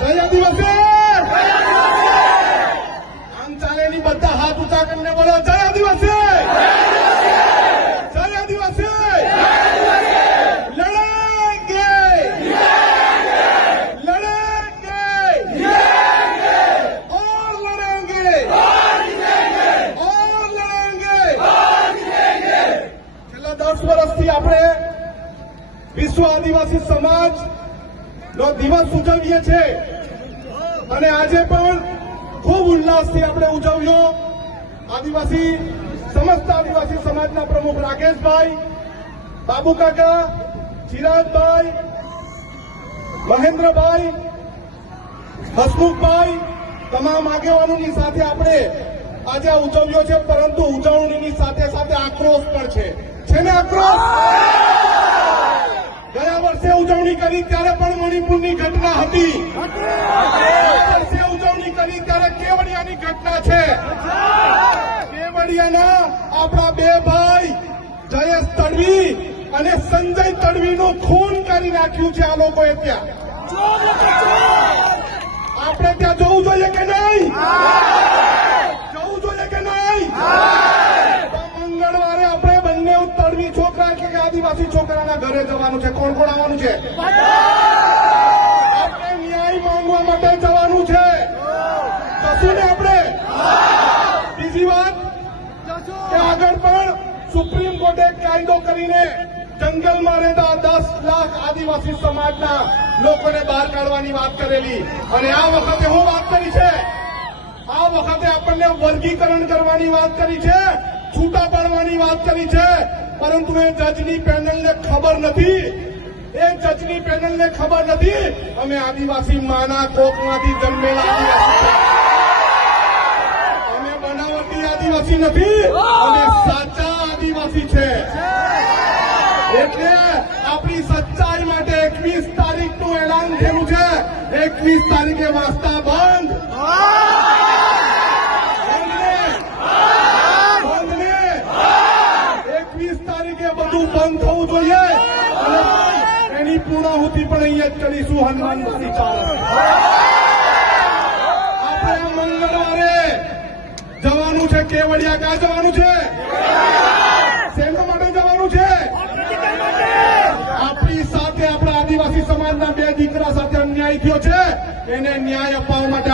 કયા દિવસે? આમ ચાલે બધા હાથ ઊંચા કરીને બોલો, જયા દિવસે! જયા દિવસે! લડેંગે! લડેંગે! ઓર લડેંગે! ઓર લડેંગે! છેલ્લા દસ વર્ષથી આપણે વિશ્વ આદિવાસી સમાજ નો દિવસ ઉજવીએ છીએ. અને આજે પણ ખૂબ ઉલ્લાસથી આપણે ઉજવ્યો આદિવાસી, સમસ્ત આદિવાસી સમાજના પ્રમુખ રાકેશભાઈ, બાબુ કાકા, ચિરાગભાઈ, મહેન્દ્રભાઈ, હસમુખભાઈ, તમામ આગેવાનોની સાથે આપણે આજે ઉજવ્યો છે પરંતુ ઉજવણીની સાથે સાથે આક્રોશ પણ છે. છે ને આક્રોશ? વર્ષે ઉજવણી કરી ત્યારે કેવડિયાની ઘટના છે. કેવડિયાના આપણા બે ભાઈ, જયેશ તડવી અને સંજય તડવીનું ખૂન કરી નાખ્યું છે આ લોકોએ ત્યાં. આપણે ત્યાં જવું જોઈએ કે નહીં? જવું જોઈએ કે નહીં? મંગળવારે આપણે બંને તડવી છોકરા કે આદિવાસી છોકરાના ઘરે જવાનું છે. કોણ કોણ આવવાનું છે? માંગવા માટે જવાનું છે. જશું ને આપણે બીજી વાત કે આગળ પણ સુપ્રીમ કોર્ટે કાયદો કરીને જંગલમાં રહેતા દસ લાખ આદિવાસી સમાજના લોકોને બહાર કાઢવાની વાત કરેલી. અને આ વખતે હું વાત કરી છે? આ વખતે આપણને વર્ગીકરણ કરવાની વાત કરી છે, છૂટા પાડવાની વાત કરી છે, પરંતુ એ જજની પેનલને ખબર નથી એ જજની પેનલને ખબર નથી? અમે આદિવાસી માના કોકમાંથી જન્મેલા અમે બનાવટી આદિવાસી નથી, અમે સાચા આદિવાસી છે. એટલે આપણી સચ્ચાઈ માટે એકવીસ તારીખનું એલાન થયેલું છે. એકવીસ તારીખે વાસ્તા બંધ. એકવીસ તારીખે બધું બંધ થવું જોઈએ. એની પૂર્ણાહુતિ પણ અહીંયા જ ચાલે આપણે મંગળવારે જવાનું છે કેવડિયા ક્યાં જવાનું છે? શેના માટે જવાનું છે? આપણી સાથે આપણા આદિવાસી સમાજના બે દીકરા સાથે અન્યાય થયો છે. એને ન્યાય અપાવવા માટે